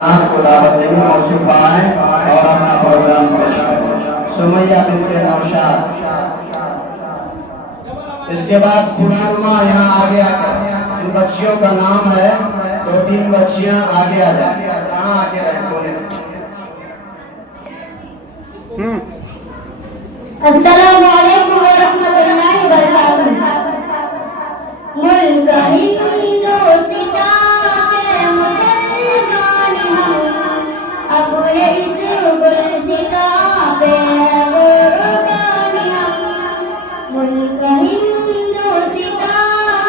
आपको दावत देंगे मौसूफ आए और अपना प्रोग्राम पेश करें। सुमैया बिन्ते नौशाद, इसके बाद खुशनुमा यहाँ आगे आकर, इन बच्चियों का नाम है, 2-3 बच्चियां आगे आ जाए। कहाँ आगे रहे बोले। अस्सलामु अलैकुम व रहमतुल्लाहि व बरकातुहू। मुल्क हिंदोस्तां के मुसलमान हम, अपने इस गुलसितां पे कुर्बान हम। मुल्क हिंदोस्तां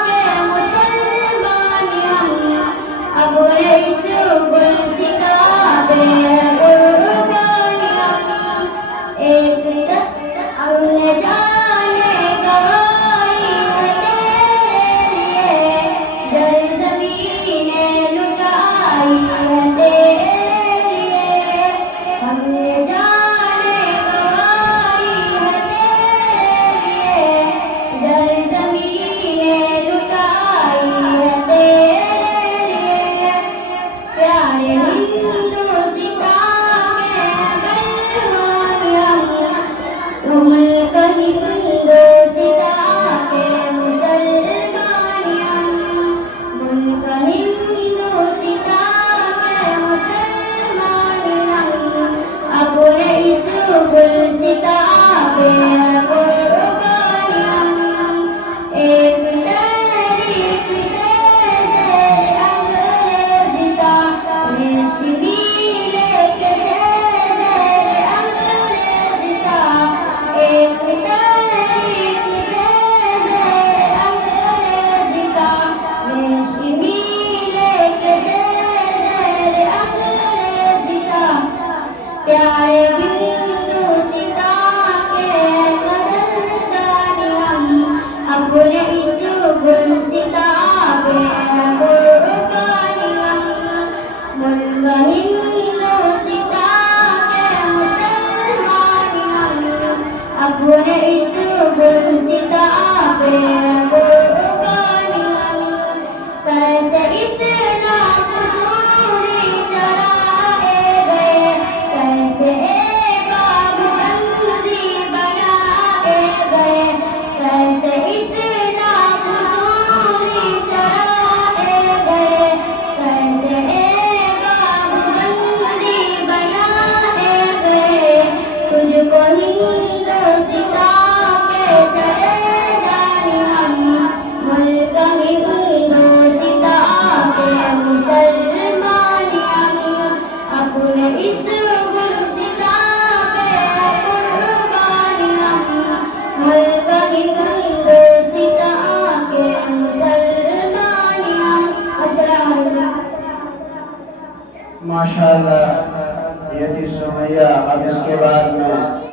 के मुसलमान हम, अपने इस गुलसितां पे कुर्बान हम। एक हमने जाने गवाई है तेरे लिए, दर ज़मीने लुटाई है तेरे लिए। हमने जाने गवाई है तेरे लिए, दर ज़मीने लुटाई है तेरे लिए। प्यारे हिंदोस्तां के बलवान हम, मुल्क हिंदोस्तां के मुसलमान हम। मुल्क हिंदोस्तां के मुसलमान हम, अपने इस गुलसितां पे कुर्बान हम। एक तहरीक से ज़ेर अंग्रेज़िता, रेशमी लेके ज़ेर अंग्रेज़िता। एक तहरीक से ज़ेर अंग्रेज़िता, रेशमी लेके ज़ेर अंग्रेज़िता। प्यारे हिंदोस्तां के कदरदान हम, अपने इस गुलसितां पे कुर्बान हम। मुल्क हिंदोस्तां के मुसलमान हम, अपने इस गुलसितां पे कुर्बान हम। कैसे इस्लाम हुजूरी चराए गए, कैसे बाबूबंदी बनाए गए। कैसे इस्लाम हुजूरी चराए गए, कैसे बाबूबंदी बनाए गए। तुझको हिंदोस्तां के चले जाने हम, मुल्क हिंदोस्तां के मुसलमान हम, अपने इस गुलसितां पे कुर्बान हम। मुल्क हिंदोस्तां के मुसलमान हम। अस्सलामु अलैकुम। माशाअल्लाह, ये थी सुमैया। अब इसके बाद में